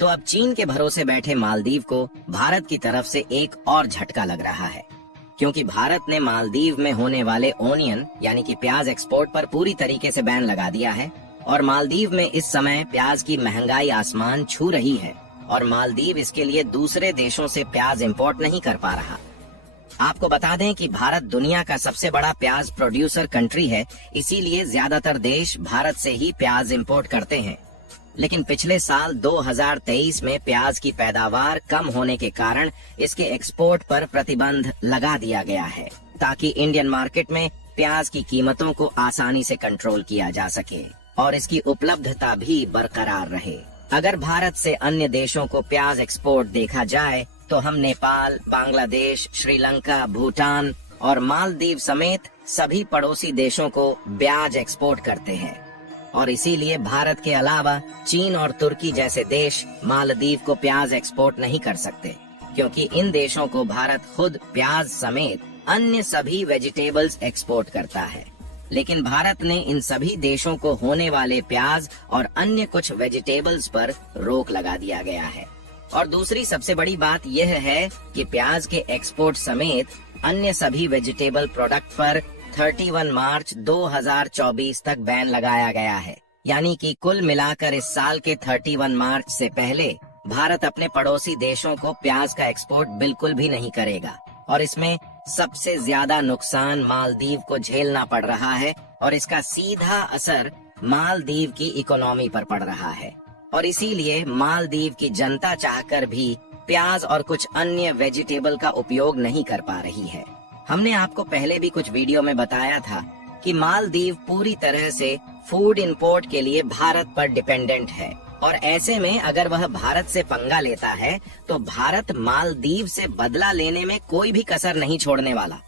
तो अब चीन के भरोसे बैठे मालदीव को भारत की तरफ से एक और झटका लग रहा है, क्योंकि भारत ने मालदीव में होने वाले ओनियन यानी कि प्याज एक्सपोर्ट पर पूरी तरीके से बैन लगा दिया है। और मालदीव में इस समय प्याज की महंगाई आसमान छू रही है और मालदीव इसके लिए दूसरे देशों से प्याज इंपोर्ट नहीं कर पा रहा। आपको बता दें कि भारत दुनिया का सबसे बड़ा प्याज प्रोड्यूसर कंट्री है, इसीलिए ज्यादातर देश भारत से ही प्याज इंपोर्ट करते हैं। लेकिन पिछले साल 2023 में प्याज की पैदावार कम होने के कारण इसके एक्सपोर्ट पर प्रतिबंध लगा दिया गया है, ताकि इंडियन मार्केट में प्याज की कीमतों को आसानी से कंट्रोल किया जा सके और इसकी उपलब्धता भी बरकरार रहे। अगर भारत से अन्य देशों को प्याज एक्सपोर्ट देखा जाए तो हम नेपाल, बांग्लादेश, श्रीलंका, भूटान और मालदीव समेत सभी पड़ोसी देशों को प्याज एक्सपोर्ट करते हैं और इसीलिए भारत के अलावा चीन और तुर्की जैसे देश मालदीव को प्याज एक्सपोर्ट नहीं कर सकते, क्योंकि इन देशों को भारत खुद प्याज समेत अन्य सभी वेजिटेबल्स एक्सपोर्ट करता है। लेकिन भारत ने इन सभी देशों को होने वाले प्याज और अन्य कुछ वेजिटेबल्स पर रोक लगा दिया गया है। और दूसरी सबसे बड़ी बात यह है कि प्याज के एक्सपोर्ट समेत अन्य सभी वेजिटेबल प्रोडक्ट पर 31 मार्च 2024 तक बैन लगाया गया है। यानी कि कुल मिलाकर इस साल के 31 मार्च से पहले भारत अपने पड़ोसी देशों को प्याज का एक्सपोर्ट बिल्कुल भी नहीं करेगा और इसमें सबसे ज्यादा नुकसान मालदीव को झेलना पड़ रहा है और इसका सीधा असर मालदीव की इकोनॉमी पर पड़ रहा है। और इसीलिए मालदीव की जनता चाहकर भी प्याज और कुछ अन्य वेजिटेबल का उपयोग नहीं कर पा रही है। हमने आपको पहले भी कुछ वीडियो में बताया था कि मालदीव पूरी तरह से फूड इंपोर्ट के लिए भारत पर डिपेंडेंट है और ऐसे में अगर वह भारत से पंगा लेता है तो भारत मालदीव से बदला लेने में कोई भी कसर नहीं छोड़ने वाला।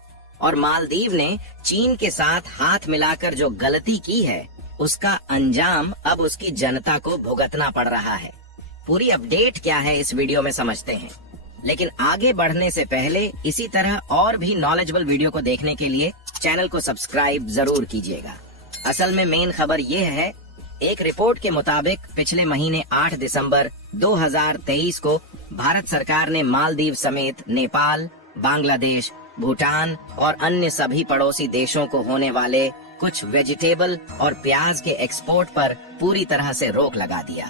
और मालदीव ने चीन के साथ हाथ मिलाकर जो गलती की है उसका अंजाम अब उसकी जनता को भुगतना पड़ रहा है। पूरी अपडेट क्या है इस वीडियो में समझते हैं, लेकिन आगे बढ़ने से पहले इसी तरह और भी नॉलेजेबल वीडियो को देखने के लिए चैनल को सब्सक्राइब जरूर कीजिएगा। असल में मेन खबर ये है, एक रिपोर्ट के मुताबिक पिछले महीने 8 दिसंबर 2023 को भारत सरकार ने मालदीव समेत नेपाल, बांग्लादेश, भूटान और अन्य सभी पड़ोसी देशों को होने वाले कुछ वेजिटेबल और प्याज के एक्सपोर्ट पर पूरी तरह से रोक लगा दिया।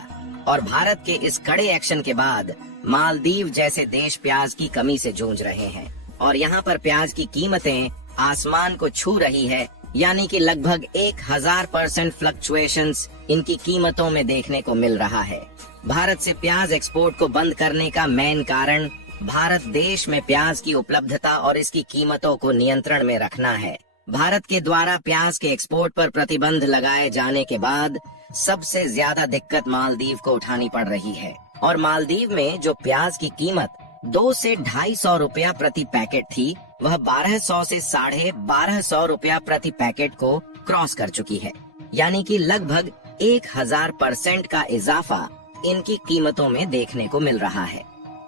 और भारत के इस कड़े एक्शन के बाद मालदीव जैसे देश प्याज की कमी से जूझ रहे हैं और यहाँ पर प्याज की कीमतें आसमान को छू रही है, यानी कि लगभग 1000% फ्लक्चुएशंस इनकी कीमतों में देखने को मिल रहा है। भारत से प्याज एक्सपोर्ट को बंद करने का मेन कारण भारत देश में प्याज की उपलब्धता और इसकी कीमतों को नियंत्रण में रखना है। भारत के द्वारा प्याज के एक्सपोर्ट पर प्रतिबंध लगाए जाने के बाद सबसे ज्यादा दिक्कत मालदीव को उठानी पड़ रही है और मालदीव में जो प्याज की कीमत 2 से 250 रुपया प्रति पैकेट थी, वह 1200 से 1250 रुपया प्रति पैकेट को क्रॉस कर चुकी है। यानी कि लगभग 1000% का इजाफा इनकी कीमतों में देखने को मिल रहा है।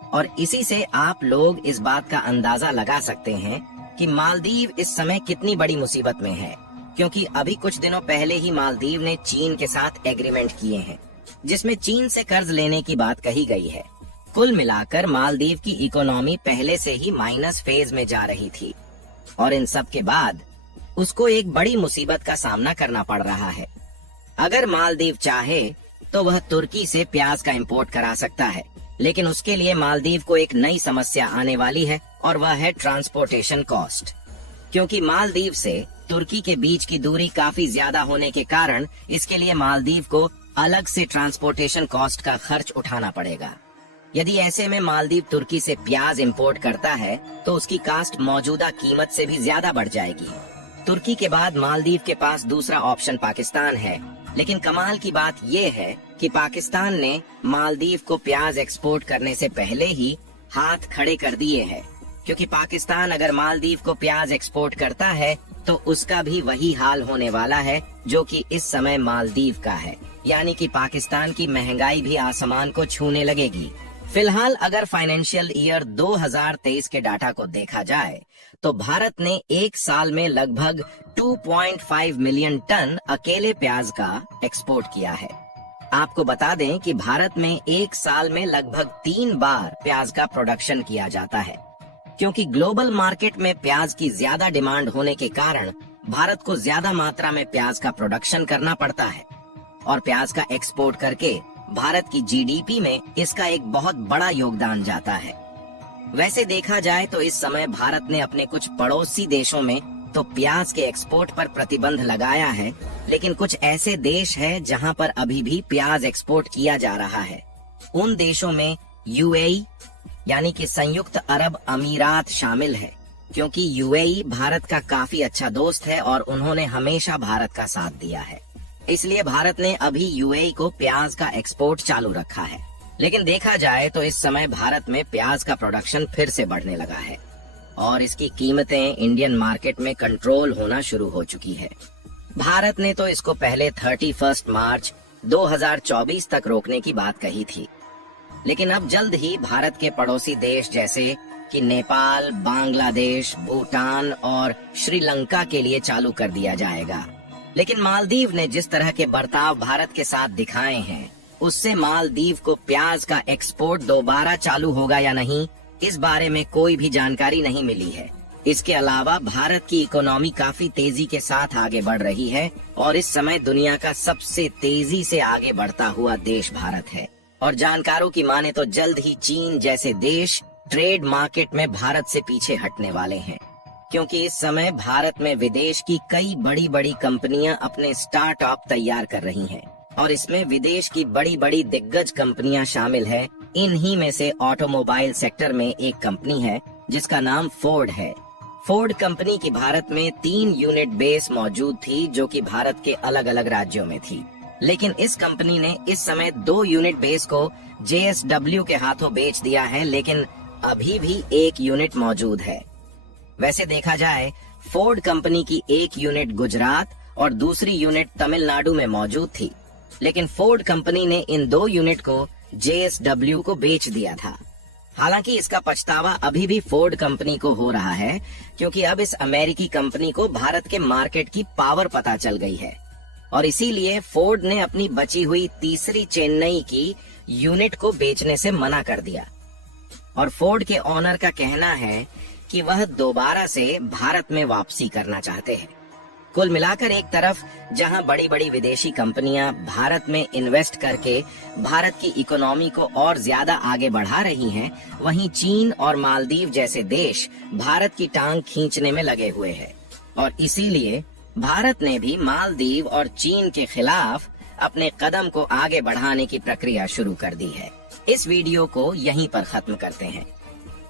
और इसी से आप लोग इस बात का अंदाजा लगा सकते हैं कि मालदीव इस समय कितनी बड़ी मुसीबत में है, क्योंकि अभी कुछ दिनों पहले ही मालदीव ने चीन के साथ एग्रीमेंट किए हैं, जिसमें चीन से कर्ज लेने की बात कही गई है। कुल मिलाकर मालदीव की इकोनॉमी पहले से ही माइनस फेज में जा रही थी और इन सब के बाद उसको एक बड़ी मुसीबत का सामना करना पड़ रहा है। अगर मालदीव चाहे तो वह तुर्की से प्याज का इंपोर्ट करा सकता है, लेकिन उसके लिए मालदीव को एक नई समस्या आने वाली है और वह है ट्रांसपोर्टेशन कॉस्ट, क्योंकि मालदीव से तुर्की के बीच की दूरी काफी ज्यादा होने के कारण इसके लिए मालदीव को अलग से ट्रांसपोर्टेशन कॉस्ट का खर्च उठाना पड़ेगा। यदि ऐसे में मालदीव तुर्की से प्याज इंपोर्ट करता है तो उसकी कास्ट मौजूदा कीमत से भी ज्यादा बढ़ जाएगी। तुर्की के बाद मालदीव के पास दूसरा ऑप्शन पाकिस्तान है, लेकिन कमाल की बात ये है कि पाकिस्तान ने मालदीव को प्याज एक्सपोर्ट करने से पहले ही हाथ खड़े कर दिए हैं, क्योंकि पाकिस्तान अगर मालदीव को प्याज एक्सपोर्ट करता है तो उसका भी वही हाल होने वाला है जो कि इस समय मालदीव का है, यानी कि पाकिस्तान की महंगाई भी आसमान को छूने लगेगी। फिलहाल अगर फाइनेंशियल ईयर 2023 के डाटा को देखा जाए तो भारत ने एक साल में लगभग 2.5 मिलियन टन अकेले प्याज का एक्सपोर्ट किया है। आपको बता दें कि भारत में एक साल में लगभग 3 बार प्याज का प्रोडक्शन किया जाता है, क्योंकि ग्लोबल मार्केट में प्याज की ज्यादा डिमांड होने के कारण भारत को ज्यादा मात्रा में प्याज का प्रोडक्शन करना पड़ता है और प्याज का एक्सपोर्ट करके भारत की जीडीपी में इसका एक बहुत बड़ा योगदान जाता है। वैसे देखा जाए तो इस समय भारत ने अपने कुछ पड़ोसी देशों में तो प्याज के एक्सपोर्ट पर प्रतिबंध लगाया है, लेकिन कुछ ऐसे देश हैं जहां पर अभी भी प्याज एक्सपोर्ट किया जा रहा है। उन देशों में यूएई यानी कि संयुक्त अरब अमीरात शामिल है, क्योंकि यूएई भारत का काफी अच्छा दोस्त है और उन्होंने हमेशा भारत का साथ दिया है। इसलिए भारत ने अभी यूएई को प्याज का एक्सपोर्ट चालू रखा है। लेकिन देखा जाए तो इस समय भारत में प्याज का प्रोडक्शन फिर से बढ़ने लगा है और इसकी कीमतें इंडियन मार्केट में कंट्रोल होना शुरू हो चुकी है। भारत ने तो इसको पहले 31 मार्च 2024 तक रोकने की बात कही थी, लेकिन अब जल्द ही भारत के पड़ोसी देश जैसे कि नेपाल, बांग्लादेश, भूटान और श्रीलंका के लिए चालू कर दिया जाएगा। लेकिन मालदीव ने जिस तरह के बर्ताव भारत के साथ दिखाए हैं, उससे मालदीव को प्याज का एक्सपोर्ट दोबारा चालू होगा या नहीं, इस बारे में कोई भी जानकारी नहीं मिली है। इसके अलावा भारत की इकोनॉमी काफी तेजी के साथ आगे बढ़ रही है और इस समय दुनिया का सबसे तेजी से आगे बढ़ता हुआ देश भारत है और जानकारों की माने तो जल्द ही चीन जैसे देश ट्रेड मार्केट में भारत से पीछे हटने वाले हैं, क्योंकि इस समय भारत में विदेश की कई बड़ी बड़ी कंपनियां अपने स्टार्टअप तैयार कर रही हैं और इसमें विदेश की बड़ी बड़ी दिग्गज कंपनियां शामिल है। इन्हीं में से ऑटोमोबाइल सेक्टर में एक कंपनी है जिसका नाम फोर्ड है। फोर्ड कंपनी की भारत में 3 यूनिट बेस मौजूद थी जो कि भारत के अलग अलग राज्यों में थी, लेकिन इस कंपनी ने इस समय 2 यूनिट बेस को JSW के हाथों बेच दिया है, लेकिन अभी भी 1 यूनिट मौजूद है। वैसे देखा जाए फोर्ड कंपनी की 1 यूनिट गुजरात और दूसरी यूनिट तमिलनाडु में मौजूद थी, लेकिन फोर्ड कंपनी ने इन 2 यूनिट को JSW को बेच दिया था। हालांकि इसका पछतावा अभी भी फोर्ड कंपनी को हो रहा है, क्योंकि अब इस अमेरिकी कंपनी को भारत के मार्केट की पावर पता चल गई है और इसीलिए फोर्ड ने अपनी बची हुई तीसरी चेन्नई की यूनिट को बेचने से मना कर दिया और फोर्ड के ओनर का कहना है कि वह दोबारा से भारत में वापसी करना चाहते हैं। कुल मिलाकर एक तरफ जहां बड़ी बड़ी विदेशी कंपनियां भारत में इन्वेस्ट करके भारत की इकोनॉमी को और ज्यादा आगे बढ़ा रही हैं, वहीं चीन और मालदीव जैसे देश भारत की टांग खींचने में लगे हुए हैं और इसीलिए भारत ने भी मालदीव और चीन के खिलाफ अपने कदम को आगे बढ़ाने की प्रक्रिया शुरू कर दी है। इस वीडियो को यहीं पर खत्म करते हैं।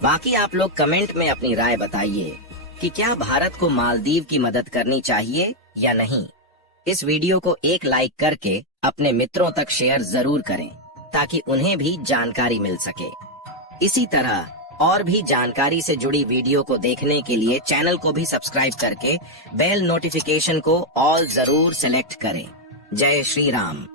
बाकी आप लोग कमेंट में अपनी राय बताइए कि क्या भारत को मालदीव की मदद करनी चाहिए या नहीं। इस वीडियो को एक लाइक करके अपने मित्रों तक शेयर जरूर करें ताकि उन्हें भी जानकारी मिल सके। इसी तरह और भी जानकारी से जुड़ी वीडियो को देखने के लिए चैनल को भी सब्सक्राइब करके बेल नोटिफिकेशन को ऑल जरूर सेलेक्ट करें। जय श्री राम।